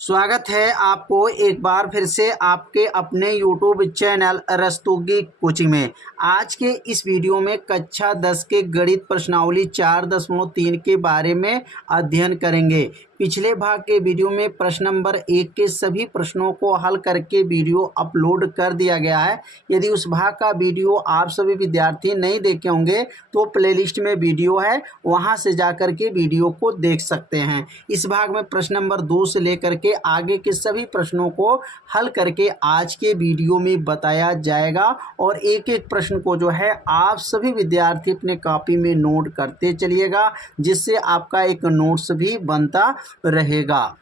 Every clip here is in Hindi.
स्वागत है आपको एक बार फिर से आपके अपने YouTube चैनल रस्तोगी कोचिंग में। आज के इस वीडियो में कक्षा 10 के गणित प्रश्नावली 4.3 के बारे में अध्ययन करेंगे। पिछले भाग के वीडियो में प्रश्न नंबर 1 के सभी प्रश्नों को हल करके वीडियो अपलोड कर दिया गया है। यदि उस भाग का वीडियो आप सभी विद्यार्थी नहीं देखे होंगे तो प्लेलिस्ट में वीडियो है, वहां से जाकर के वीडियो को देख सकते हैं। इस भाग में प्रश्न नंबर 2 से लेकर के आगे के सभी प्रश्नों को हल करके आज के वीडियो में बताया जाएगा और एक एक प्रश्न को जो है आप सभी विद्यार्थी अपने कॉपी में नोट करते चलिएगा, जिससे आपका एक नोट्स भी बनता रहेगा।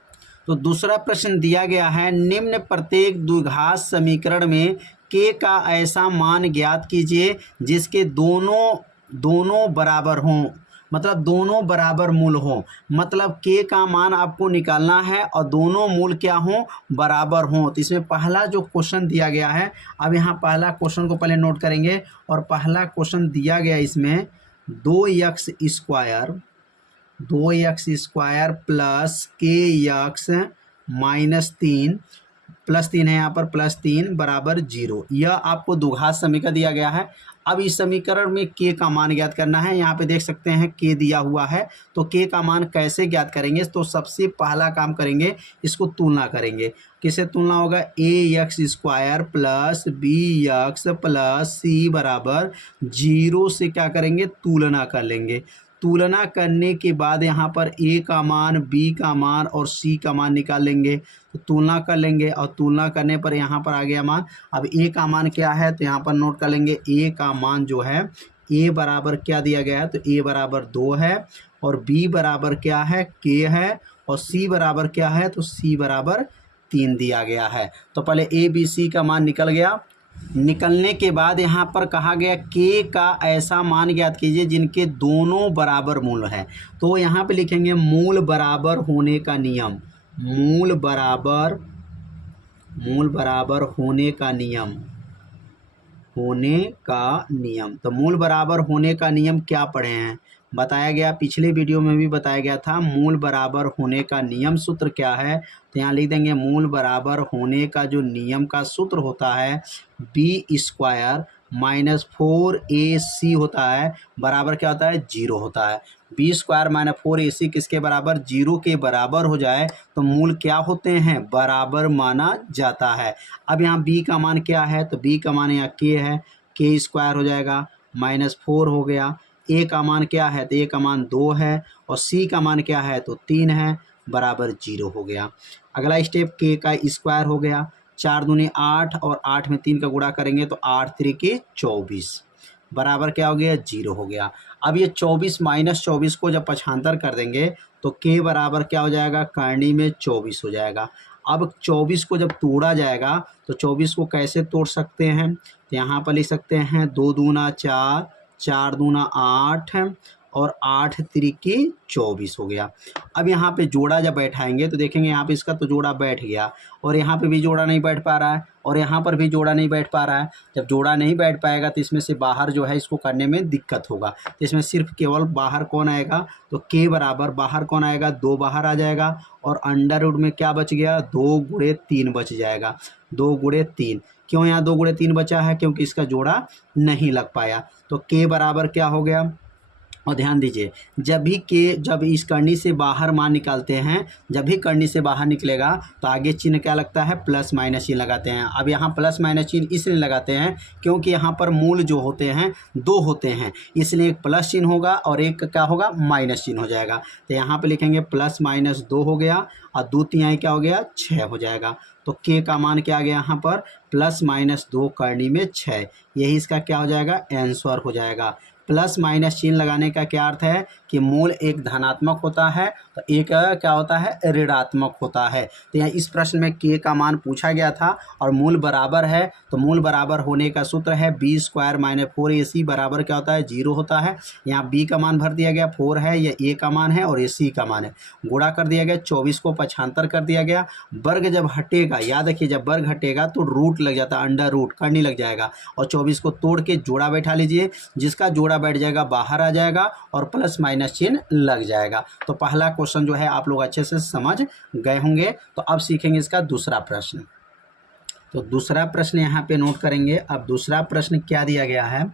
तो दूसरा प्रश्न दिया गया है, निम्न प्रत्येक द्विघात समीकरण में k का ऐसा मान ज्ञात कीजिए जिसके दोनों बराबर हों, मतलब दोनों बराबर मूल हो। मतलब k का मान आपको निकालना है और दोनों मूल क्या हों, बराबर हों। तो इसमें पहला जो क्वेश्चन दिया गया है, अब यहाँ पहला क्वेश्चन को पहले नोट करेंगे। और पहला क्वेश्चन दिया गया इसमें 2x square plus kx minus 3 plus 3 है यहाँ पर, प्लस 3 बराबर 0। यह आपको द्विघात समीकरण दिया गया है। अब इस समीकरण में k का मान ज्ञात करना है। यहाँ पे देख सकते हैं k दिया हुआ है, तो k का मान कैसे ज्ञात करेंगे? तो सबसे पहला काम करेंगे, इसको तुलना करेंगे। किसे तुलना होगा? ax square plus bx plus c बराबर 0 से क्या करेंगे? तुलना कर लेंगे। तुलना करने के बाद यहाँ पर a का मान, b का मान और c का मान निकाल लेंगे। तो तुलना कर लेंगे और तुलना करने पर यहाँ पर आ गया मान। अब a का मान क्या है तो यहाँ पर नोट कर लेंगे। a का मान जो है, a बराबर क्या दिया गया है तो a बराबर 2 है और b बराबर क्या है, k है, और c बराबर क्या है तो c बराबर 3 दिया गया है। तो पहले a b c का मान निकल गया। निकलने के बाद यहाँ पर कहा गया k का ऐसा मान ज्ञात कीजिए जिनके दोनों बराबर मूल है। तो यहाँ पे लिखेंगे मूल बराबर होने का नियम। मूल बराबर होने का नियम। तो मूल बराबर होने का नियम क्या पढ़े हैं? बताया गया, पिछले वीडियो में भी बताया गया था। मूल बराबर होने का नियम सूत्र क्या है? तो यहाँ लिख देंगे मूल बराबर होने का जो नियम का सूत्र होता है, b स्क्वायर माइनस 4ac होता है, बराबर क्या होता है? 0 होता है। b स्क्वायर माइनस 4ac किसके बराबर? 0 के बराबर हो जाए तो मूल क्या होते हैं? बराबर माना जाता है। अब यहाँ b का मान क्या है? तो b का मान यहाँ k है, k स्क्वायर हो जाएगा, माइनस 4 हो गया। a का मान क्या है? तो a का मान 2 है और c का मान क्या है? तो 3 है, बराबर 0 हो गया। अगला स्टेप k का स्क्वायर हो गया, 4 दूनी 8 और 8 में 3 का गुणा करेंगे तो 8 3 24 बराबर क्या हो गया? 0 हो गया। अब ये 24 माइनस 24 को जब पक्षांतर कर देंगे तो k बराबर क्या हो जाएगा? करनी में 24 हो जाएगा। अब 24 को जब तोड़ा जाएगा तो 24 को कैसे तोड़ सकते हैं? तो यहाँ पर लिख सकते हैं 2 दूना 4, 4 दूना 8 और 8 3 24 हो गया। अब यहाँ पे जोड़ा जब बैठाएंगे तो देखेंगे यहाँ पे इसका तो जोड़ा बैठ गया और यहाँ पे भी जोड़ा नहीं बैठ पा रहा है और यहाँ पर भी जोड़ा नहीं बैठ पा रहा है। जब जोड़ा नहीं बैठ पाएगा तो इसमें से बाहर जो है इसको करने में दिक्कत होगा। तो इसमें सिर्फ केवल बाहर कौन आएगा? तो k बराबर बाहर कौन आएगा? 2 बाहर आ जाएगा और अंडर रूट में क्या बच गया? 2 गुणे 3 बच जाएगा। 2 गुणे 3, क्यों यहाँ 2 गुणे 3 बचा है? क्योंकि इसका जोड़ा नहीं लग पाया। तो k बराबर क्या हो गया? और ध्यान दीजिए, जब इस करनी से बाहर मान निकालते हैं, जब भी करनी से बाहर निकलेगा तो आगे चिन्ह क्या लगता है? प्लस माइनस चिन्ह लगाते हैं। अब यहाँ प्लस माइनस चिन्ह इसलिए लगाते हैं क्योंकि यहाँ पर मूल जो होते हैं 2 होते हैं, इसलिए एक प्लस चिन्ह होगा और एक क्या होगा? माइनस चिन्ह हो जाएगा। तो यहाँ पे लिखेंगे प्लस माइनस 2 हो गया और 2 तिहाई क्या हो गया? 6 हो जाएगा। तो k का मान क्या आ गया यहाँ पर? प्लस माइनस 2 करनी में 6। यही इसका क्या हो जाएगा? आंसर हो जाएगा। प्लस माइनस चिन्ह लगाने का क्या अर्थ है कि मूल एक धनात्मक होता है तो एक क्या होता है? ऋणात्मक होता है। तो यहाँ इस प्रश्न में k का मान पूछा गया था और मूल बराबर है, तो मूल बराबर होने का सूत्र है b स्क्वायर माइनस 4ac बराबर क्या होता है? 0 होता है। यहाँ b का मान भर दिया गया, 4 है, यह a का मान है और ये c का मान है। गुणा कर दिया गया, 24 को पक्षांतर कर दिया गया। वर्ग जब हटेगा, याद रखिए जब वर्ग हटेगा तो रूट लग जाता है, अंडर रूट करनी लग जाएगा और 24 को तोड़ के जोड़ा बैठा लीजिए। जिसका जोड़ा बैठ जाएगा, बाहर आ जाएगा और प्लस माइनस चिन्ह लग जाएगा। तो पहला क्वेश्चन जो है आप लोग अच्छे से समझ गए होंगे। तो अब सीखेंगे इसका दूसरा प्रश्न। तो दूसरा प्रश्न यहाँ पे नोट करेंगे। अब दूसरा प्रश्न क्या दिया गया है,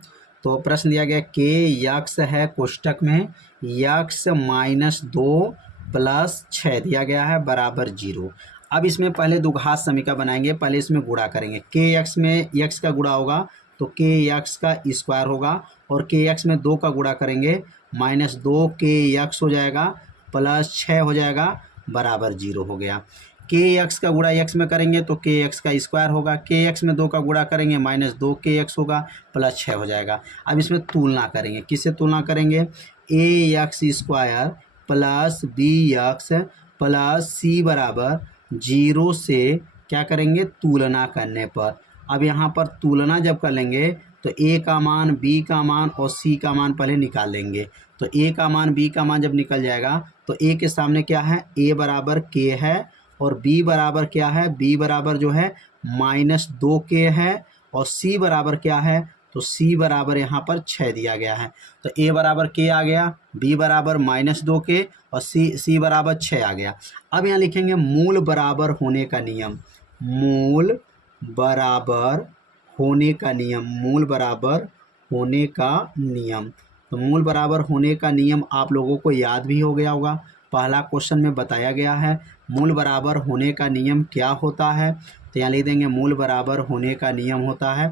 तो प्रश्न दिया गया के यक्स है कोष्टक में यक्स माइनस 2 प्लस 6 दिया गया है बराबर 0। अब इसमें पहले द्विघात समीकरण बनाएंगे, पहले इसमें गुणा करेंगे। के यक्स में यक्स का गुणा होगा तो के यक्स का स्क्वायर होगा, और के यक्स में 2 का गुणा करेंगे माइनस 2 के यक्स हो जाएगा प्लस 6 हो जाएगा बराबर 0 हो गया। के एक्स का गुणा एक्स में करेंगे तो के एक्स का स्क्वायर होगा, के एक्स में 2 का गुणा करेंगे माइनस 2 के एक्स होगा प्लस 6 हो जाएगा। अब इसमें तुलना करेंगे, किससे तुलना करेंगे, A X square plus B X plus C बराबर 0 से क्या करेंगे तुलना करने पर। अब यहाँ पर तुलना जब कर लेंगे तो ए का मान बी का मान और सी का मान पहले निकाल लेंगे। तो ए का मान बी का मान जब निकल जाएगा तो ए के सामने क्या है, ए बराबर के है और बी बराबर क्या है, बी बराबर जो है माइनस 2 के है, और सी बराबर क्या है, तो सी बराबर यहाँ पर 6 दिया गया है। तो ए बराबर के आ गया, बी बराबर माइनस 2 के और सी बराबर 6 आ गया। अब यहाँ लिखेंगे मूल बराबर होने का नियम, मूल बराबर होने का नियम, मूल बराबर होने का नियम। तो मूल बराबर होने का नियम आप लोगों को याद भी हो गया होगा, पहला क्वेश्चन में बताया गया है। मूल बराबर होने का नियम क्या होता है, तो यहाँ लिख देंगे मूल बराबर होने का नियम होता है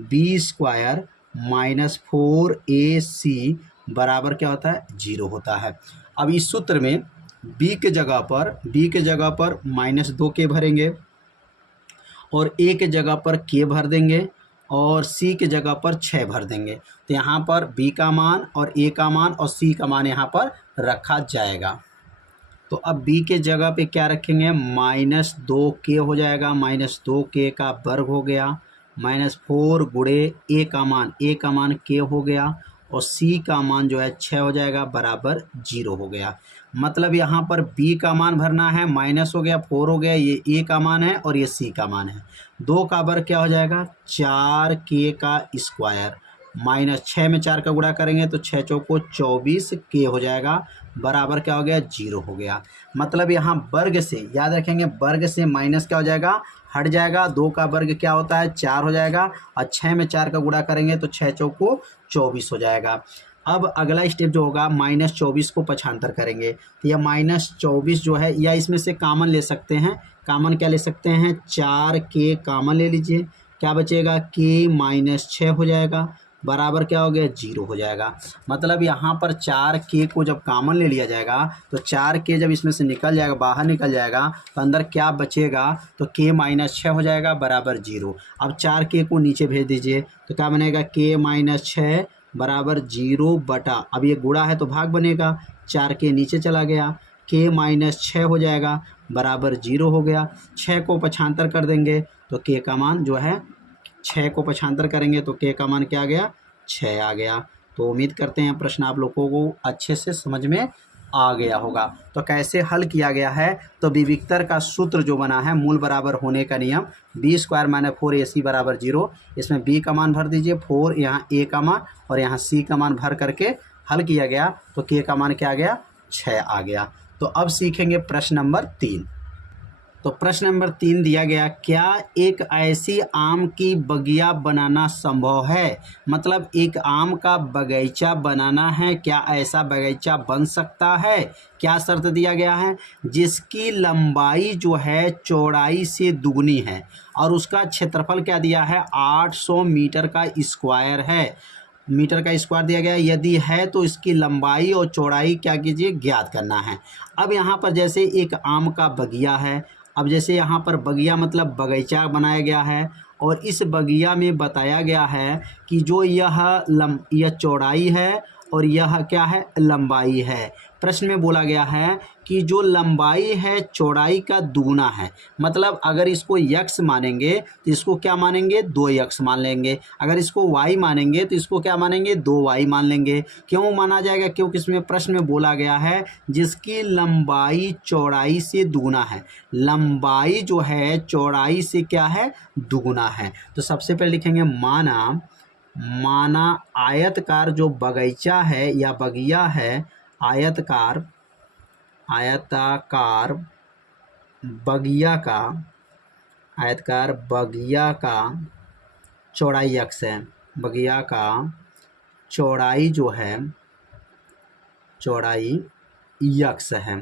बी स्क्वायर माइनस 4ac बराबर क्या होता है 0 होता है। अब इस सूत्र में b के जगह पर माइनस 2 के भरेंगे और a के जगह पर k भर देंगे और c के जगह पर 6 भर देंगे। तो यहाँ पर b का मान और a का मान और c का मान यहाँ पर रखा जाएगा। तो अब b के जगह पे क्या रखेंगे, माइनस 2k हो जाएगा, माइनस 2k का वर्ग हो गया माइनस 4 गुणे a का मान k हो गया और c का मान जो है 6 हो जाएगा बराबर 0 हो गया। मतलब यहाँ पर b का मान भरना है, माइनस हो गया 4 हो गया, ये a का मान है और ये c का मान है। 2 का वर्ग क्या हो जाएगा 4k का स्क्वायर माइनस 6 में 4 का गुणा करेंगे तो 6 चौको 24k हो जाएगा बराबर क्या हो गया 0 हो गया। मतलब यहाँ वर्ग से याद रखेंगे, वर्ग से माइनस क्या हो जाएगा हट जाएगा, 2 का वर्ग क्या होता है 4 हो जाएगा और 6 में 4 का गुणा करेंगे तो 6 चौको 24 हो जाएगा। अब अगला स्टेप जो होगा माइनस 24 को पक्षांतर करेंगे तो यह माइनस 24 जो है, या इसमें से कामन ले सकते हैं, कामन क्या ले सकते हैं 4k कामन ले लीजिए, क्या बचेगा k माइनस 6 हो जाएगा बराबर क्या हो गया 0 हो जाएगा। मतलब यहाँ पर 4k को जब कामन ले लिया जाएगा तो 4k जब इसमें से निकल जाएगा बाहर निकल जाएगा तो अंदर क्या बचेगा, तो k माइनस 6 हो जाएगा बराबर 0। अब 4k को नीचे भेज दीजिए तो क्या बनेगा k माइनस 6 बराबर 0 बटा, अब ये गुणा है तो भाग बनेगा, 4k नीचे चला गया, k माइनस 6 हो जाएगा बराबर 0 हो गया। 6 को पक्षांतर कर देंगे तो k का मान जो है 6 को पक्षांतर करेंगे तो k का मान क्या आ गया 6 आ गया। तो उम्मीद करते हैं प्रश्न आप लोगों को अच्छे से समझ में आ गया होगा। तो कैसे हल किया गया है, तो विविक्तर का सूत्र जो बना है मूल बराबर होने का नियम बी स्क्वायर माइनस 4ac बराबर 0, इसमें b का मान भर दीजिए 4, यहाँ a का मान और यहाँ c का मान भर करके हल किया गया तो k का मान क्या आ गया 6 आ गया। तो अब सीखेंगे प्रश्न नंबर 3। तो प्रश्न नंबर 3 दिया गया, क्या एक ऐसी आम की बगिया बनाना संभव है, मतलब एक आम का बगीचा बनाना है, क्या ऐसा बगीचा बन सकता है। क्या शर्त दिया गया है, जिसकी लंबाई जो है चौड़ाई से दुगनी है और उसका क्षेत्रफल क्या दिया है 800 मीटर का स्क्वायर है, मीटर का स्क्वायर दिया गया। यदि है तो इसकी लंबाई और चौड़ाई क्या कीजिए ज्ञात करना है। अब यहाँ पर जैसे एक आम का बगिया है, अब जैसे यहाँ पर बगिया मतलब बगीचा बनाया गया है और इस बगिया में बताया गया है कि जो यह चौड़ाई है और यह क्या है लंबाई है। प्रश्न में बोला गया है कि जो लंबाई है चौड़ाई का दुगुना है, मतलब अगर इसको x मानेंगे तो इसको क्या मानेंगे 2x मान लेंगे, अगर इसको y मानेंगे तो इसको क्या मानेंगे 2y मान लेंगे। क्यों माना जाएगा, क्योंकि इसमें प्रश्न में बोला गया है जिसकी लंबाई चौड़ाई से दुगुना है, लंबाई जो है चौड़ाई से क्या है दुगुना है। तो सबसे पहले लिखेंगे माना आयतकार जो बगीचा है या बगिया है, आयताकार बगिया का आयतकार बगिया का चौड़ाई x है। बगिया का चौड़ाई जो है चौड़ाई x है।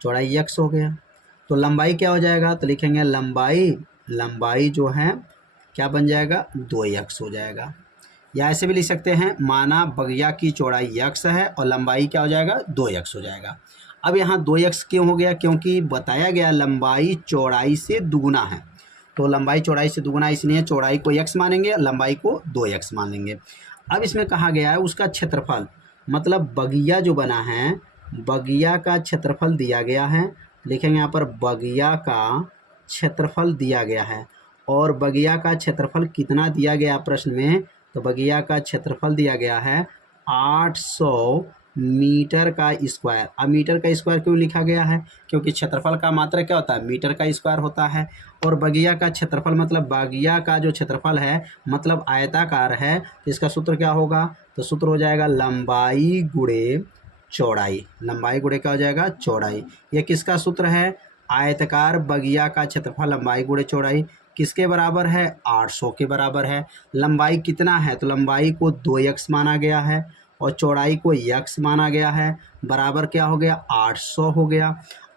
चौड़ाई x हो गया। तो लंबाई क्या हो जाएगा? तो लिखेंगे लंबाई जो है क्या बन जाएगा? 2x हो जाएगा। या ऐसे भी लिख सकते हैं, माना बगिया की चौड़ाई x है और लंबाई क्या हो जाएगा? 2x हो जाएगा। अब यहाँ 2x क्यों हो गया? क्योंकि बताया गया लंबाई चौड़ाई से दुगुना है। तो लंबाई चौड़ाई से दुगुना, इसलिए चौड़ाई को x मानेंगे, लंबाई को 2x मान लेंगे। अब इसमें कहा गया है उसका क्षेत्रफल, मतलब बगिया जो बना है, बगिया का क्षेत्रफल दिया गया है। लिखेंगे यहाँ पर बगिया का क्षेत्रफल दिया गया है। और बगिया का क्षेत्रफल कितना दिया गया प्रश्न में? तो बगिया का क्षेत्रफल दिया गया है 800 मीटर का स्क्वायर। अब मीटर का स्क्वायर क्यों लिखा गया है? क्योंकि क्षेत्रफल का मात्रा क्या होता है? मीटर का स्क्वायर होता है। और बगिया का क्षेत्रफल मतलब बगिया का जो क्षेत्रफल है मतलब आयताकार है, तो इसका सूत्र क्या होगा? तो सूत्र हो जाएगा लंबाई गुणे चौड़ाई। लंबाई गुणे क्या हो जाएगा? चौड़ाई। ये किसका सूत्र है? आयताकार बगिया का क्षेत्रफल लंबाई गुणे चौड़ाई किसके बराबर है? 800 के बराबर है। लंबाई कितना है? तो लंबाई को 2x माना गया है और चौड़ाई को x माना गया है। बराबर क्या हो गया? 800 हो गया।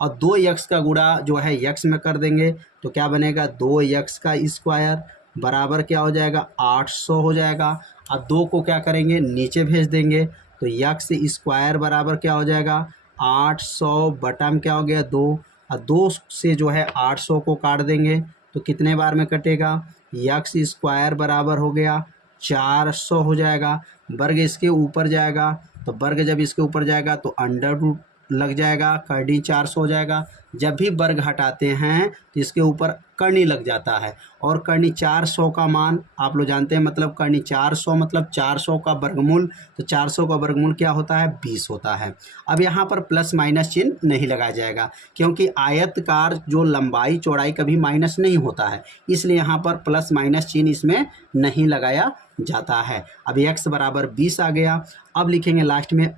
और 2x का गुणा जो है x में कर देंगे तो क्या बनेगा? 2x का स्क्वायर बराबर क्या हो जाएगा? 800 हो जाएगा। अब 2 को क्या करेंगे? नीचे भेज देंगे तो x स्क्वायर बराबर क्या हो जाएगा? 800 बटा में क्या हो गया? 2। और 2 से जो है 800 को काट देंगे तो कितने बार में कटेगा? x स्क्वायर बराबर हो गया 400 हो जाएगा। वर्ग इसके ऊपर जाएगा तो वर्ग जब इसके ऊपर जाएगा तो अंडर रूट लग जाएगा, कर्णी 400 हो जाएगा। जब भी वर्ग हटाते हैं तो इसके ऊपर कर्णी लग जाता है। और कर्णी 400 का मान आप लोग जानते हैं, मतलब कर्णी 400 मतलब 400 का वर्गमूल। तो 400 का वर्गमूल क्या होता है? 20 होता है। अब यहाँ पर प्लस माइनस चिन्ह नहीं लगाया जाएगा क्योंकि आयतकार जो लंबाई चौड़ाई कभी माइनस नहीं होता है, इसलिए यहाँ पर प्लस माइनस चिन्ह इसमें नहीं लगाया जाता है। अब x बराबर 20 आ गया। अब लिखेंगे लास्ट में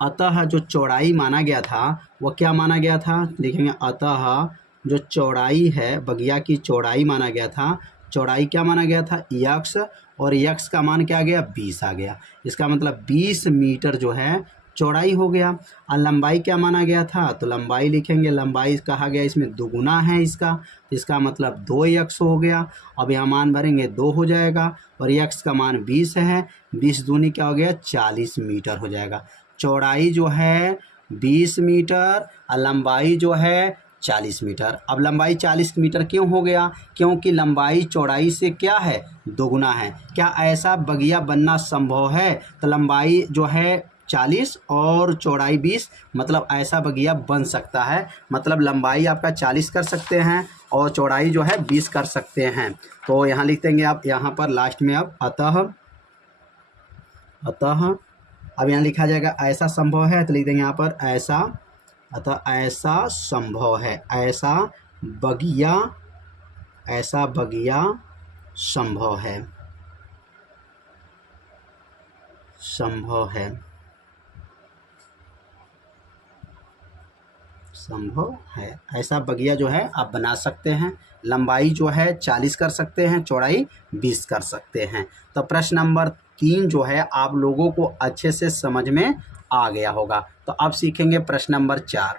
अतः जो चौड़ाई माना गया था वह क्या माना गया था? लिखेंगे अतः जो चौड़ाई है, बगिया की चौड़ाई माना गया था। चौड़ाई क्या माना गया था? x, और x का मान क्या आ गया? 20 आ गया। इसका मतलब 20 मीटर जो है चौड़ाई हो गया। और लंबाई क्या माना गया था? तो लंबाई लिखेंगे, लंबाई कहा गया इसमें दुगुना है इसका, तो इसका मतलब 2x हो गया। अब यहाँ मान भरेंगे 2 हो जाएगा और x का मान 20 है। 20 दूनी क्या हो गया? 40 मीटर हो जाएगा। चौड़ाई जो है 20 मीटर और लंबाई जो है 40 मीटर। अब लंबाई 40 मीटर क्यों हो गया? क्योंकि लंबाई चौड़ाई से क्या है? दोगुना है। क्या ऐसा बगिया बनना संभव है? तो लंबाई जो है 40 और चौड़ाई 20, मतलब ऐसा बगिया बन सकता है। मतलब लंबाई आपका 40 कर सकते हैं और चौड़ाई जो है 20 कर सकते हैं। तो यहाँ लिख देंगे आप यहाँ पर लास्ट में अब अतः अब यहाँ लिखा जाएगा ऐसा संभव है, तो लिख देंगे यहाँ पर ऐसा, अतः ऐसा संभव है। ऐसा बगिया संभव है। संभव है। ऐसा बगिया जो है आप बना सकते हैं। लंबाई जो है 40 कर सकते हैं, चौड़ाई 20 कर सकते हैं। तो प्रश्न नंबर 3 जो है आप लोगों को अच्छे से समझ में आ गया होगा। तो अब सीखेंगे प्रश्न नंबर 4।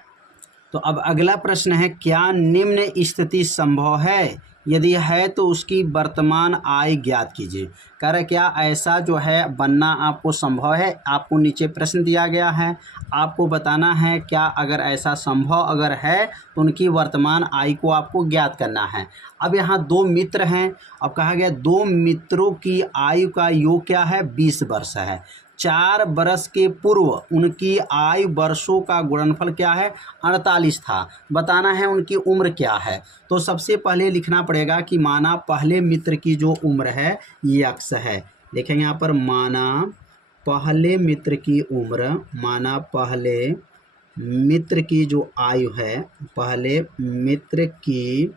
तो अब अगला प्रश्न है, क्या निम्न स्थिति संभव है? यदि है तो उसकी वर्तमान आय ज्ञात कीजिए। कह रहे क्या ऐसा जो है बनना आपको संभव है? आपको नीचे प्रश्न दिया गया है, आपको बताना है क्या अगर ऐसा संभव अगर है तो उनकी वर्तमान आय को आपको ज्ञात करना है। अब यहाँ 2 मित्र हैं। अब कहा गया 2 मित्रों की आयु का योग क्या है? 20 वर्ष है। 4 वर्ष के पूर्व उनकी आयु वर्षों का गुणनफल क्या है? 48 था। बताना है उनकी उम्र क्या है। तो सबसे पहले लिखना पड़ेगा कि माना पहले मित्र की जो उम्र है ये x है। लिखेंगे यहाँ पर माना पहले मित्र की उम्र, माना पहले मित्र की जो आयु है, पहले मित्र की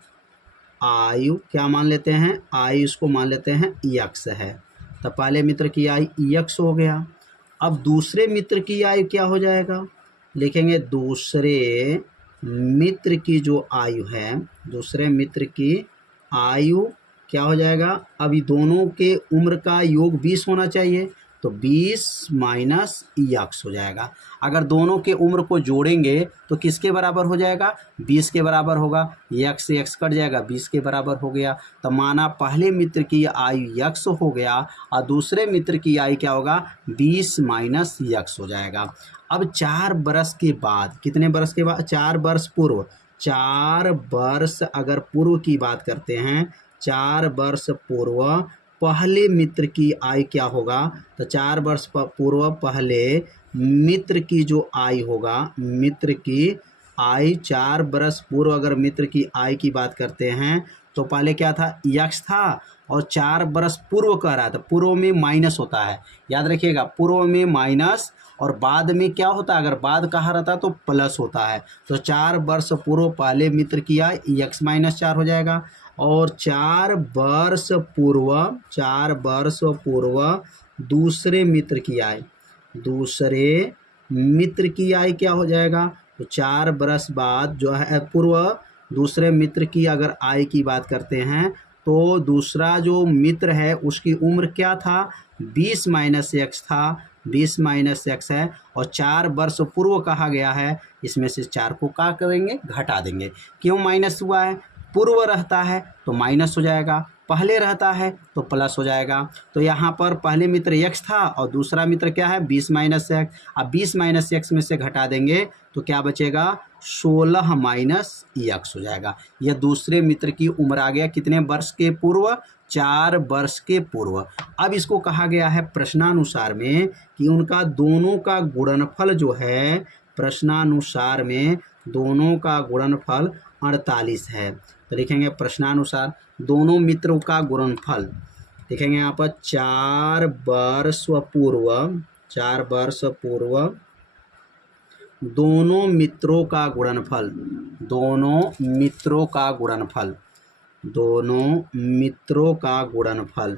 आयु क्या मान लेते हैं, आयु इसको मान लेते हैं यक्स है। तो पहले मित्र की आयु यक्स हो गया। अब दूसरे मित्र की आयु क्या हो जाएगा, लिखेंगे दूसरे मित्र की जो आयु है, दूसरे मित्र की आयु क्या हो जाएगा, अभी दोनों के उम्र का योग 20 होना चाहिए, तो 20 माइनस यक्स हो जाएगा। अगर दोनों के उम्र को जोड़ेंगे तो किसके बराबर हो जाएगा, 20 के बराबर होगा। यक्स से यक्स कट जाएगा, 20 के बराबर हो गया। तो माना पहले मित्र की आयु यक्स हो गया और दूसरे मित्र की आयु क्या होगा, 20 माइनस यक्स हो जाएगा। अब 4 बरस के बाद, कितने बरस के बाद, 4 वर्ष पूर्व, 4 वर्ष अगर पूर्व की बात करते हैं, 4 वर्ष पूर्व पहले मित्र की आयु क्या होगा, तो 4 वर्ष पूर्व पहले मित्र की जो आयु होगा, मित्र की आयु 4 वर्ष पूर्व अगर मित्र की आयु की बात करते हैं तो पहले क्या था, यक्स था और 4 वर्ष पूर्व कह रहा था, पूर्व में माइनस होता है, याद रखिएगा, पूर्व में माइनस और बाद में क्या होता है, अगर बाद कहा रहता तो प्लस होता है। तो 4 वर्ष पूर्व पहले मित्र की आयु यक्स माइनस 4 हो जाएगा और 4 वर्ष पूर्व, 4 वर्ष पूर्व दूसरे मित्र की आयु, दूसरे मित्र की आयु क्या हो जाएगा, तो 4 वर्ष बाद जो है पूर्व दूसरे मित्र की अगर आयु की बात करते हैं तो दूसरा जो मित्र है उसकी उम्र क्या था, 20 माइनस एक्स था, 20 माइनस एक्स है और 4 वर्ष पूर्व कहा गया है, इसमें से 4 को क्या करेंगे, घटा देंगे। क्यों माइनस हुआ है, पूर्व रहता है तो माइनस हो जाएगा, पहले रहता है तो प्लस हो जाएगा। तो यहाँ पर पहले मित्र एक्स था और दूसरा मित्र क्या है, 20 माइनस एक्स। अब 20 माइनस एक्स में से घटा देंगे तो क्या बचेगा, 16 माइनस एक्स हो जाएगा। यह दूसरे मित्र की उम्र आ गया, कितने वर्ष के पूर्व, 4 वर्ष के पूर्व। अब इसको कहा गया है प्रश्नानुसार में कि उनका दोनों का गुणनफल जो है, प्रश्नानुसार में दोनों का गुणनफल 48 है। तो लिखेंगे प्रश्नानुसार दोनों मित्रों का गुणनफल, लिखेंगे यहाँ पर 4 वर्ष पूर्व, 4 वर्ष पूर्व दोनों मित्रों का गुणनफल, दोनों मित्रों का गुणनफल, दोनों मित्रों का गुणनफल,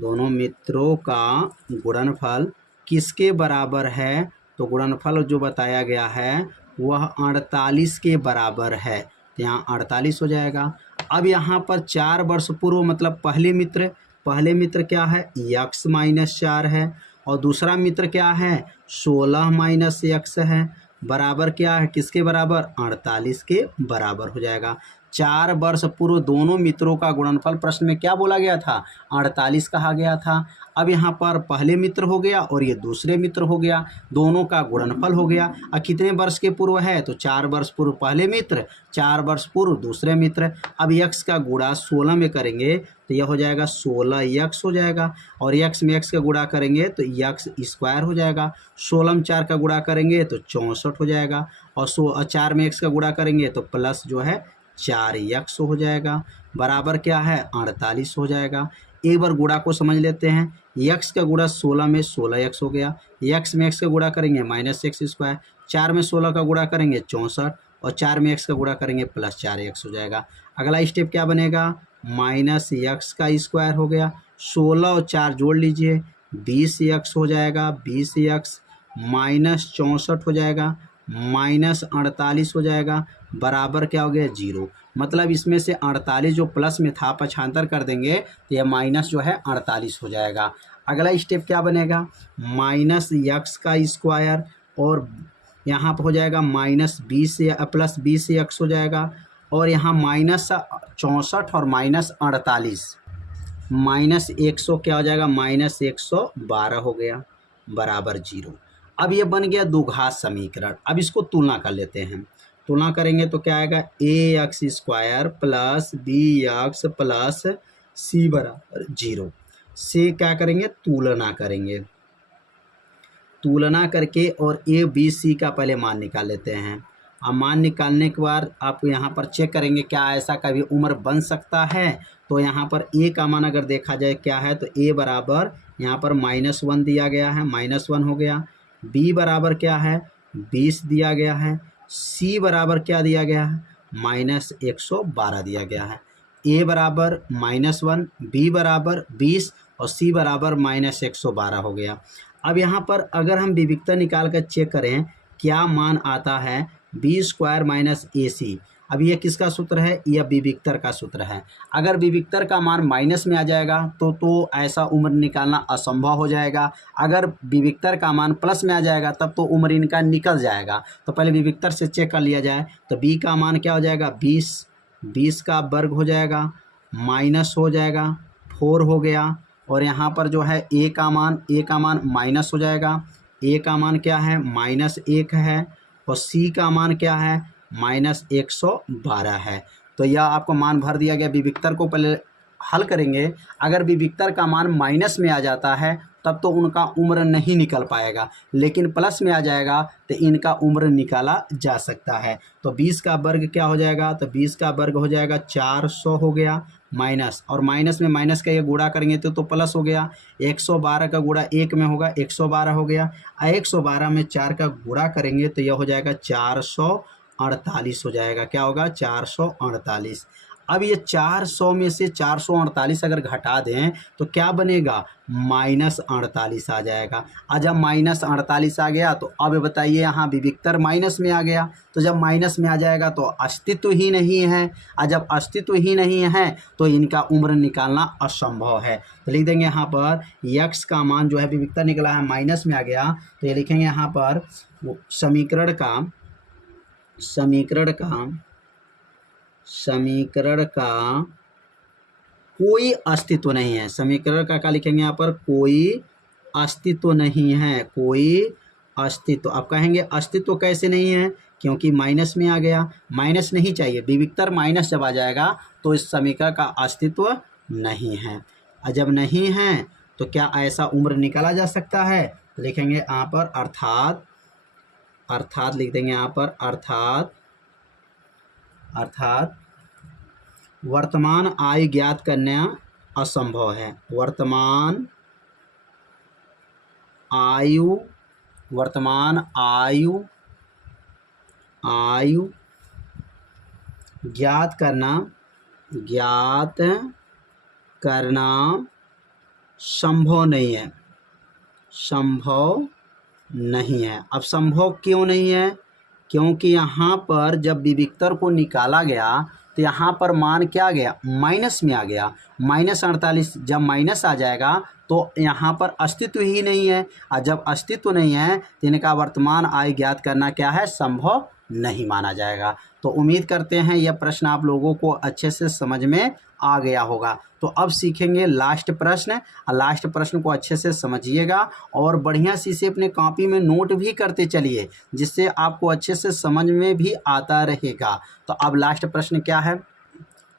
दोनों मित्रों का गुणनफल किसके बराबर है, तो गुणनफल जो बताया गया है वह 48 के बराबर है, तो यहाँ 48 हो जाएगा। अब यहाँ पर 4 वर्ष पूर्व मतलब पहले मित्र, पहले मित्र क्या है, यक्स माइनस 4 है और दूसरा मित्र क्या है, 16 माइनस यक्स है, बराबर क्या है, किसके बराबर, 48 के बराबर हो जाएगा। 4 वर्ष पूर्व दोनों मित्रों का गुणनफल प्रश्न में क्या बोला गया था, 48 कहा गया था। अब यहाँ पर पहले मित्र हो गया और ये दूसरे मित्र हो गया, दोनों का गुणनफल हो गया। अब कितने वर्ष के पूर्व है, तो 4 वर्ष पूर्व पहले मित्र, 4 वर्ष पूर्व दूसरे मित्र। अब यक्स का गुणा 16 में करेंगे तो यह हो जाएगा 16 यक्स हो जाएगा और यक्स में एक्स का गुणा करेंगे तो यक्स स्क्वायर हो जाएगा। 16 में 4 का गुणा करेंगे तो 64 हो जाएगा और 4 में एक्स का गुणा करेंगे तो प्लस जो है 4 यक्स हो जाएगा, बराबर क्या है, 48 हो जाएगा। एक बार गुणा को समझ लेते हैं, यक्स का गुणा 16 में 16 यक्स हो गया, यक्स में एक्स का गुणा करेंगे माइनस एक्स स्क्वायर, 4 में 16 का गुणा करेंगे 64 और 4 में एक्स का गुणा करेंगे प्लस 4 एक्स हो जाएगा। अगला स्टेप क्या बनेगा, माइनस यक्स का स्क्वायर हो गया, 16 और 4 जोड़ लीजिए 20 यक्स हो जाएगा, 20 यक्स माइनस 64 हो जाएगा, माइनस 48 हो जाएगा, बराबर क्या हो गया, 0। मतलब इसमें से 48 जो प्लस में था पक्षांतर कर देंगे तो यह माइनस जो है 48 हो जाएगा। अगला स्टेप क्या बनेगा, माइनस यक्स का स्क्वायर और यहाँ पर हो जाएगा माइनस 20 या प्लस 20 यक्स हो जाएगा और यहाँ माइनस 64 और माइनस 48 माइनस 100 क्या हो जाएगा, माइनस 112 हो गया, बराबर 0। अब ये बन गया द्विघात समीकरण। अब इसको तुलना कर लेते हैं, तुलना करेंगे तो क्या आएगा, A X square plus B X plus C बराबर 0 से क्या करेंगे, तुलना करेंगे, तुलना करके और ए बी सी का पहले मान निकाल लेते हैं। अब मान निकालने के बाद आप यहाँ पर चेक करेंगे क्या ऐसा कभी उम्र बन सकता है, तो यहाँ पर ए का मान अगर देखा जाए क्या है, तो ए बराबर यहाँ पर -1 दिया गया है, -1 हो गया। बी बराबर क्या है, 20 दिया गया है। सी बराबर क्या दिया गया है, -112 दिया गया है। ए बराबर -1, बी बराबर 20 और सी बराबर -112 हो गया। अब यहाँ पर अगर हम विविक्ता निकाल कर चेक करें क्या मान आता है, बी स्क्वायर माइनस ए सी। अब ये किसका सूत्र है, यह विविक्तर का सूत्र है। अगर विविक्तर का मान माइनस में आ जाएगा तो ऐसा उम्र निकालना असंभव हो जाएगा। अगर विविक्तर का मान प्लस में आ जाएगा तब तो उम्र इनका निकल जाएगा। तो पहले विविक्तर से चेक कर लिया जाए। तो बी का मान क्या हो जाएगा, 20 का वर्ग हो जाएगा, माइनस हो जाएगा 4 हो गया। और यहाँ पर जो है ए का मान माइनस हो जाएगा। ए का मान क्या है, -1 है। और सी का मान क्या है, -112 है। तो यह आपको मान भर दिया गया। विविक्तर को पहले हल करेंगे। अगर विविक्तर का मान माइनस में आ जाता है तब तो उनका उम्र नहीं निकल पाएगा, लेकिन प्लस में आ जाएगा तो इनका उम्र निकाला जा सकता है। तो 20 का वर्ग क्या हो जाएगा, तो 20 का वर्ग हो जाएगा 400 हो गया, माइनस और माइनस में माइनस का ये गुणा करेंगे तो प्लस हो गया। 112 का गुणा 1 में होगा, 112 हो गया। 112 में 4 का गुणा करेंगे तो यह हो जाएगा 448 हो जाएगा। क्या होगा, 448। अब ये 400 में से 448 अगर घटा दें तो क्या बनेगा, -48 आ जाएगा। और जब -48 आ गया तो अब बताइए यहाँ विविक्तर माइनस में आ गया। तो जब माइनस में आ जाएगा तो अस्तित्व ही नहीं है। और जब अस्तित्व ही नहीं है तो इनका उम्र निकालना असंभव है। तो लिख देंगे यहाँ पर यक्स का मान जो है विविक्तर निकला है माइनस में आ गया। तो ये लिखेंगे यहाँ पर समीकरण का कोई अस्तित्व नहीं है। समीकरण का क्या लिखेंगे यहाँ पर, कोई अस्तित्व नहीं है, कोई अस्तित्व। आप कहेंगे अस्तित्व कैसे नहीं है, क्योंकि माइनस में आ गया। माइनस नहीं चाहिए, विविक्तर माइनस जब आ जाएगा तो इस समीकरण का अस्तित्व नहीं है। और जब नहीं है तो क्या ऐसा उम्र निकाला जा सकता है, लिखेंगे यहाँ पर अर्थात लिख देंगे यहाँ पर अर्थात वर्तमान आयु ज्ञात करना असंभव है। वर्तमान आयु ज्ञात करना संभव नहीं है। अब संभव क्यों नहीं है, क्योंकि यहाँ पर जब विविक्तर को निकाला गया तो यहाँ पर मान क्या आ गया, माइनस में आ गया। -48 जब माइनस आ जाएगा तो यहाँ पर अस्तित्व ही नहीं है। और जब अस्तित्व नहीं है तो इनका वर्तमान आयु ज्ञात करना क्या है, संभव नहीं माना जाएगा। तो उम्मीद करते हैं यह प्रश्न आप लोगों को अच्छे से समझ में आ गया होगा। तो अब सीखेंगे लास्ट प्रश्न। लास्ट प्रश्न को अच्छे से समझिएगा और बढ़िया सी से अपने कॉपी में नोट भी करते चलिए, जिससे आपको अच्छे से समझ में भी आता रहेगा। तो अब लास्ट प्रश्न क्या है,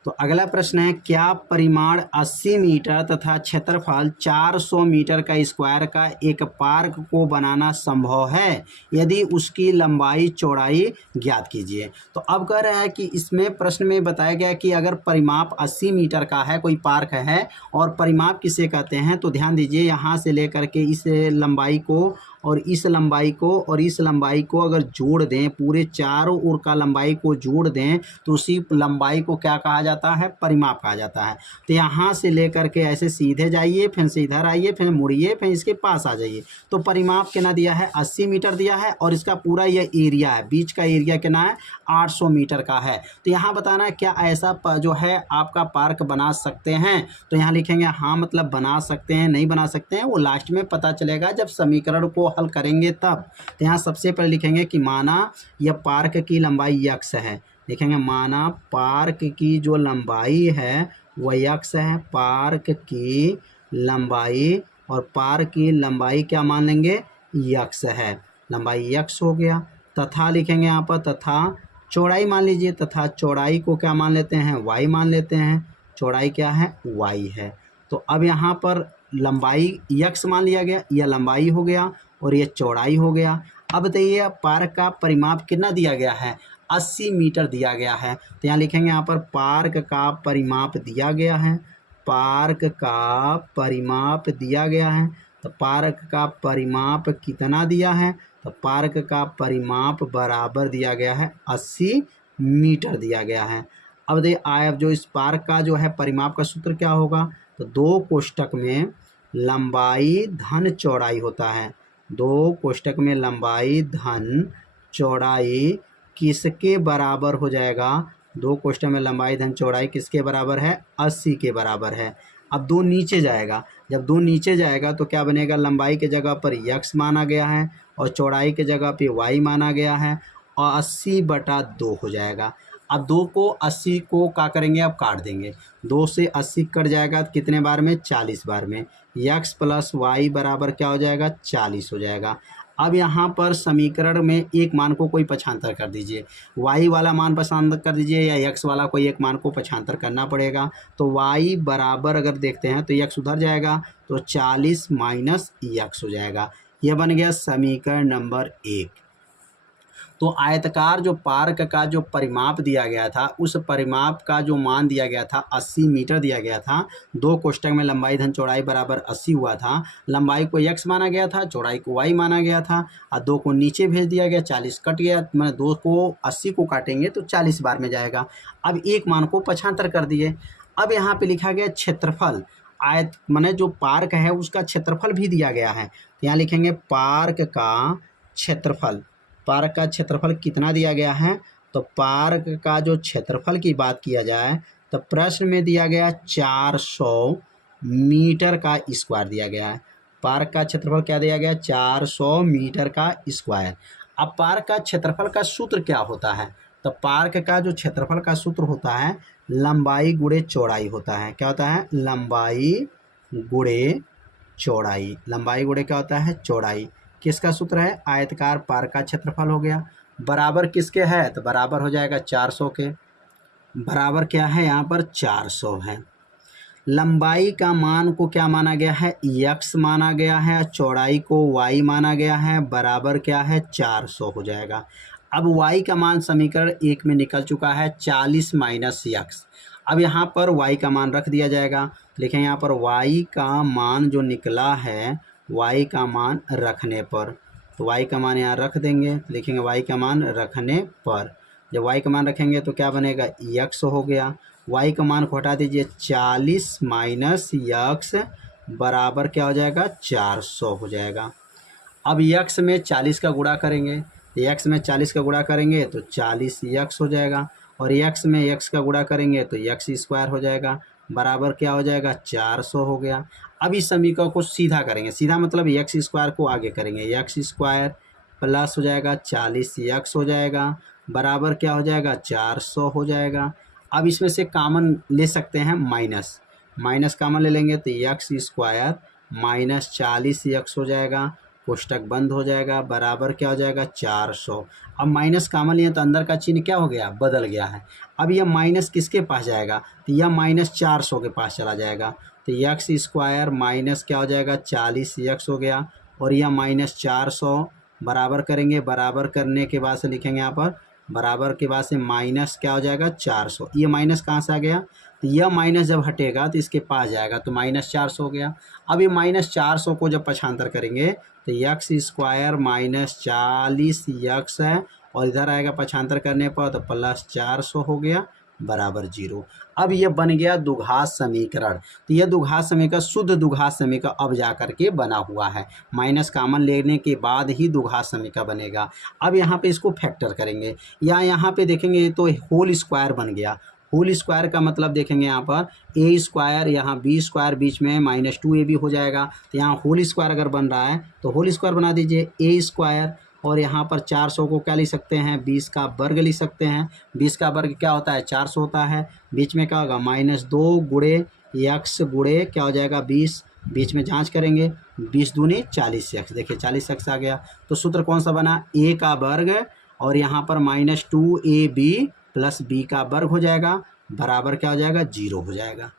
तो अगला प्रश्न है, क्या परिमाण 80 मीटर तथा क्षेत्रफल 400 मीटर का स्क्वायर का एक पार्क को बनाना संभव है, यदि उसकी लंबाई चौड़ाई ज्ञात कीजिए। तो अब कह रहा है कि इसमें प्रश्न में बताया गया कि अगर परिमाप 80 मीटर का है, कोई पार्क है, और परिमाप किसे कहते हैं, तो ध्यान दीजिए यहाँ से लेकर के इस लंबाई को और इस लंबाई को और इस लंबाई को अगर जोड़ दें, पूरे चारों ओर का लंबाई को जोड़ दें तो उसी लंबाई को क्या कहा जाता है, परिमाप कहा जाता है। तो यहाँ से लेकर के ऐसे सीधे जाइए, फिर से इधर आइए, फिर मुड़िए, फिर इसके पास आ जाइए। तो परिमाप कितना दिया है, 80 मीटर दिया है और इसका पूरा यह एरिया है, बीच का एरिया कितना है, 800 मीटर का है। तो यहाँ बताना है क्या ऐसा जो है आपका पार्क बना सकते हैं। तो यहाँ लिखेंगे हाँ, मतलब बना सकते हैं, नहीं बना सकते हैं वो लास्ट में पता चलेगा जब समीकरण को हल करेंगे तब। तो यहाँ सबसे पहले लिखेंगे कि माना यह पार्क की लंबाई x है। लिखेंगे माना पार्क की जो लंबाई है वह x है, पार्क की लंबाई, और पार्क की लंबाई क्या मान लेंगे, x है, लंबाई x हो गया। तथा लिखेंगे यहाँ पर, तथा चौड़ाई मान लीजिए, तथा चौड़ाई को क्या मान लेते हैं, y मान लेते हैं। चौड़ाई क्या है, y है। तो अब यहाँ पर लंबाई x मान लिया गया, यह लंबाई हो गया और ये चौड़ाई हो गया। अब बताइए पार्क का परिमाप कितना दिया गया है, 80 मीटर दिया गया है। तो यहाँ लिखेंगे यहाँ पर पार्क का परिमाप दिया गया है, पार्क का परिमाप दिया गया है। तो पार्क का परिमाप कितना दिया है, तो पार्क का परिमाप बराबर दिया गया है 80 मीटर दिया गया है। अब दे आय जो इस पार्क का जो है परिमाप का सूत्र क्या होगा, तो 2 कोष्ठक में लंबाई धन चौड़ाई होता है। 2 कोष्ठक में लंबाई धन चौड़ाई किसके बराबर हो जाएगा, 2 कोष्ठक में लंबाई धन चौड़ाई किसके बराबर है, 80 के बराबर है। अब 2 नीचे जाएगा, जब 2 नीचे जाएगा तो क्या बनेगा, लंबाई के जगह पर x माना गया है और चौड़ाई के जगह पे y माना गया है और 80/2 हो जाएगा। अब 2 को 80 को क्या करेंगे, अब काट देंगे। 2 से 80 कट जाएगा कितने बार में, 40 बार में। x प्लस वाई बराबर क्या हो जाएगा, 40 हो जाएगा। अब यहाँ पर समीकरण में एक मान को कोई पक्षांतर कर दीजिए, y वाला मान पक्षांतर कर दीजिए या x वाला कोई एक मान को पक्षांतर करना पड़ेगा। तो y बराबर अगर देखते हैं तो x उधर जाएगा तो 40 माइनस x हो जाएगा। यह बन गया समीकरण नंबर 1। तो आयताकार जो पार्क का जो परिमाप दिया गया था, उस परिमाप का जो मान दिया गया था 80 मीटर दिया गया था। 2 कोष्ठक में लंबाई धन चौड़ाई बराबर 80 हुआ था। लंबाई को x माना गया था, चौड़ाई को y माना गया था और 2 को नीचे भेज दिया गया, 40 कट गया। मैंने 2 को 80 को काटेंगे तो 40 बार में जाएगा। अब एक मान को पक्षांतर कर दिए। अब यहाँ पे लिखा गया क्षेत्रफल, आयत माने जो पार्क है उसका क्षेत्रफल भी दिया गया है। तो यहाँ लिखेंगे पार्क का क्षेत्रफल। पार्क का क्षेत्रफल कितना दिया गया है, तो पार्क का जो क्षेत्रफल की बात किया जाए तो प्रश्न में दिया गया 400 मीटर का स्क्वायर दिया गया है। पार्क का क्षेत्रफल क्या दिया गया, 400 मीटर का स्क्वायर। अब पार्क का क्षेत्रफल का सूत्र क्या होता है, तो पार्क का जो क्षेत्रफल का सूत्र होता है लंबाई गुणे चौड़ाई होता है। क्या होता है, लंबाई गुणे चौड़ाई। लंबाई गुणे क्या होता है, चौड़ाई। किसका सूत्र है, आयताकार पार्क का क्षेत्रफल हो गया। बराबर किसके है, तो बराबर हो जाएगा 400 के। बराबर क्या है, यहाँ पर 400 है। लंबाई का मान को क्या माना गया है, x माना गया है, चौड़ाई को y माना गया है। बराबर क्या है, 400 हो जाएगा। अब y का मान समीकरण 1 में निकल चुका है, 40 माइनस x। अब यहाँ पर y का मान रख दिया जाएगा। लिखें यहाँ पर y का मान जो निकला है, y का मान रखने पर, तो y का मान यहाँ रख देंगे। लिखेंगे y का मान रखने पर। जब y का मान रखेंगे तो क्या बनेगा, x हो गया। y का मान को हटा दीजिए, 40 माइनस x बराबर क्या हो जाएगा, 400 हो जाएगा। अब x में 40 का गुणा करेंगे, x में 40 का गुणा करेंगे तो 40x हो जाएगा और x में x का गुणा करेंगे तो x स्क्वायर हो जाएगा। बराबर क्या हो जाएगा, 400 हो गया। अब इस समीकरण को सीधा करेंगे, सीधा मतलब x स्क्वायर को आगे करेंगे, x स्क्वायर प्लस हो जाएगा 40x हो जाएगा। बराबर क्या हो जाएगा, 400 हो जाएगा। अब इसमें से कॉमन ले सकते हैं, माइनस, माइनस कॉमन ले लेंगे तो x स्क्वायर माइनस 40x हो जाएगा। कोष्टक बंद हो जाएगा। बराबर क्या हो जाएगा, 400। अब माइनस कॉमन लिए तो अंदर का चिन्ह क्या हो गया, बदल गया है। अब यह माइनस किसके पास जाएगा, तो यह माइनस 400 के पास चला जाएगा। तो x स्क्वायर माइनस क्या हो जाएगा, 40x हो गया और यह माइनस 400। बराबर करेंगे, बराबर करने के बाद से लिखेंगे यहाँ पर, बराबर के बाद से माइनस क्या हो जाएगा, 400। ये माइनस कहाँ से आ गया, तो यह माइनस जब हटेगा तो इसके पास जाएगा तो माइनस 400 हो गया। अब ये माइनस 400 को जब पक्षांतर करेंगे तो x स्क्वायर माइनस 40x है और इधर आएगा पक्षांतर करने पर तो प्लस 400 हो गया, बराबर 0। अब यह बन गया द्विघात समीकरण। तो यह द्विघात समीकरण शुद्ध द्विघात समीकरण अब जा करके बना हुआ है। माइनस कॉमन लेने के बाद ही द्विघात समीकरण बनेगा। अब यहाँ पे इसको फैक्टर करेंगे या यहाँ पे देखेंगे तो होल स्क्वायर बन गया। होल स्क्वायर का मतलब देखेंगे यहाँ पर ए स्क्वायर, यहाँ बी स्क्वायर, बीच में माइनस 2ab हो जाएगा। तो यहाँ होल स्क्वायर अगर बन रहा है तो होल स्क्वायर बना दीजिए ए स्क्वायर और यहाँ पर 400 को क्या लिख सकते हैं, 20 का वर्ग लिख सकते हैं। 20 का वर्ग क्या होता है, 400 होता है। बीच में क्या होगा, -2 गुणे x गुणे क्या हो जाएगा, 20। बीच में जांच करेंगे, 20 दूनी 40x, देखिए 40x आ गया। तो सूत्र कौन सा बना, a का वर्ग और यहाँ पर -2ab प्लस b का वर्ग हो जाएगा। बराबर क्या हो जाएगा, 0 हो जाएगा।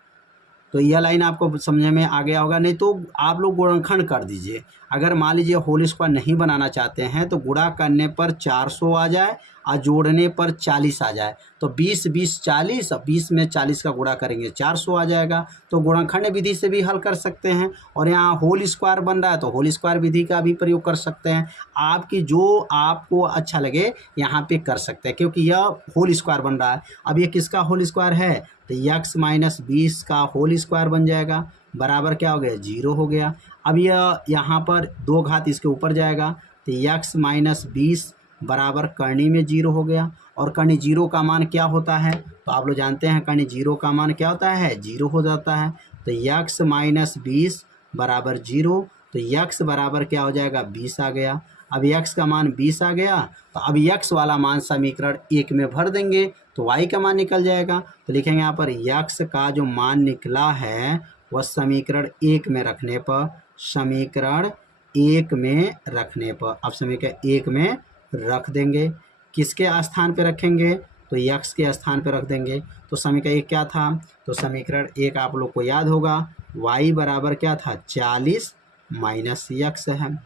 तो यह लाइन आपको समझ में आ गया होगा। नहीं तो आप लोग गुणनखंड कर दीजिए। अगर मान लीजिए होल स्क्वायर नहीं बनाना चाहते हैं तो गुणा करने पर 400 आ जाए और जोड़ने पर 40 आ जाए तो 20 20 40 और 20 में 40 का गुणा करेंगे 400 आ जाएगा। तो गुणनखंड विधि से भी हल कर सकते हैं और यहाँ होल स्क्वायर बन रहा है तो होल स्क्वायर विधि का भी प्रयोग कर सकते हैं। आपकी जो आपको अच्छा लगे यहाँ पे कर सकते हैं, क्योंकि यह होल स्क्वायर बन रहा है। अब ये किसका होल स्क्वायर है तो x माइनस 20 का होल स्क्वायर बन जाएगा, बराबर क्या हो गया 0 हो गया। अब यह यहाँ पर 2 घात इसके ऊपर जाएगा तो x माइनस 20 बराबर कर्णी में 0 हो गया। और कर्णी 0 का मान क्या होता है तो आप लोग जानते हैं कर्णी 0 का मान क्या होता है 0 हो जाता है। तो x माइनस 20 बराबर 0, तो x बराबर क्या हो जाएगा 20 आ गया। अब x का मान 20 आ गया तो अब x वाला मान समीकरण 1 में भर देंगे तो y का मान निकल जाएगा। तो लिखेंगे यहाँ पर x का जो मान निकला है वह समीकरण 1 में रखने पर, समीकरण 1 में रखने पर, अब समीकरण 1 में रख देंगे। किसके स्थान पे रखेंगे तो x के स्थान पे रख देंगे। तो समीकरण 1 क्या था तो समीकरण 1 आप लोग को याद होगा y बराबर क्या था 40 माइनस x है।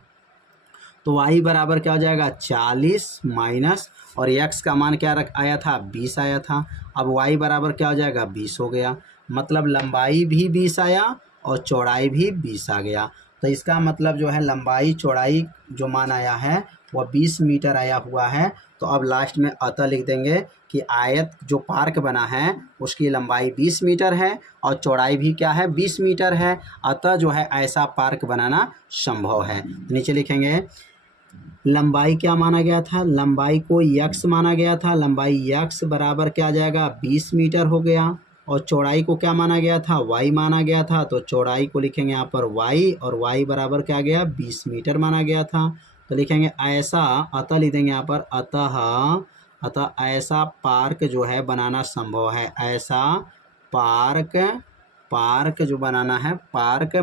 तो y बराबर क्या हो जाएगा 40 माइनस और x का मान क्या आया था 20 आया था। अब y बराबर क्या हो जाएगा 20 हो गया, मतलब लंबाई भी 20 आया और चौड़ाई भी 20 आ गया। तो इसका मतलब जो है लंबाई चौड़ाई जो मान आया है वह 20 मीटर आया हुआ है। तो अब लास्ट में अतः लिख देंगे कि आयत जो पार्क बना है उसकी लंबाई 20 मीटर है और चौड़ाई भी क्या है 20 मीटर है, अतः जो है ऐसा पार्क बनाना संभव है। तो नीचे लिखेंगे लंबाई क्या माना गया था, लंबाई को x माना गया था, लंबाई x बराबर क्या आ जाएगा 20 मीटर हो गया। और चौड़ाई को क्या माना गया था y माना गया था, तो चौड़ाई को लिखेंगे यहाँ पर y और y बराबर क्या गया 20 मीटर माना गया था। तो लिखेंगे ऐसा, अतः लिख देंगे यहाँ पर अतः ऐसा पार्क जो है बनाना संभव है, ऐसा पार्क जो बनाना है पार्क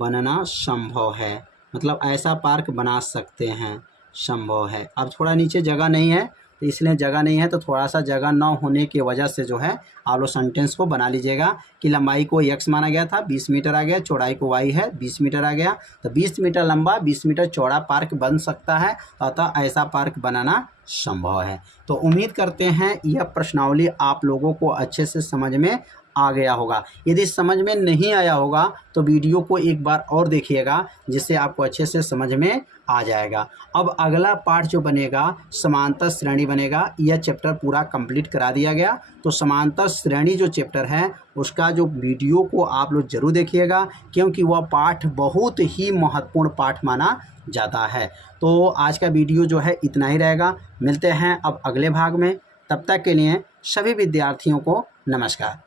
बनना संभव है, मतलब ऐसा पार्क बना सकते हैं, संभव है। अब थोड़ा नीचे जगह नहीं है तो इसलिए जगह नहीं है तो थोड़ा सा जगह न होने की वजह से जो है आप लोग सेंटेंस को बना लीजिएगा कि लंबाई को x माना गया था 20 मीटर आ गया, चौड़ाई को y है 20 मीटर आ गया, तो 20 मीटर लंबा 20 मीटर चौड़ा पार्क बन सकता है, अतः ऐसा पार्क बनाना संभव है। तो उम्मीद करते हैं यह प्रश्नावली आप लोगों को अच्छे से समझ में आ गया होगा। यदि समझ में नहीं आया होगा तो वीडियो को एक बार और देखिएगा जिससे आपको अच्छे से समझ में आ जाएगा। अब अगला पार्ट जो बनेगा समांतर श्रेणी बनेगा, यह चैप्टर पूरा कंप्लीट करा दिया गया। तो समांतर श्रेणी जो चैप्टर है उसका जो वीडियो को आप लोग जरूर देखिएगा, क्योंकि वह पाठ बहुत ही महत्वपूर्ण पाठ माना जाता है। तो आज का वीडियो जो है इतना ही रहेगा, मिलते हैं अब अगले भाग में। तब तक के लिए सभी विद्यार्थियों को नमस्कार।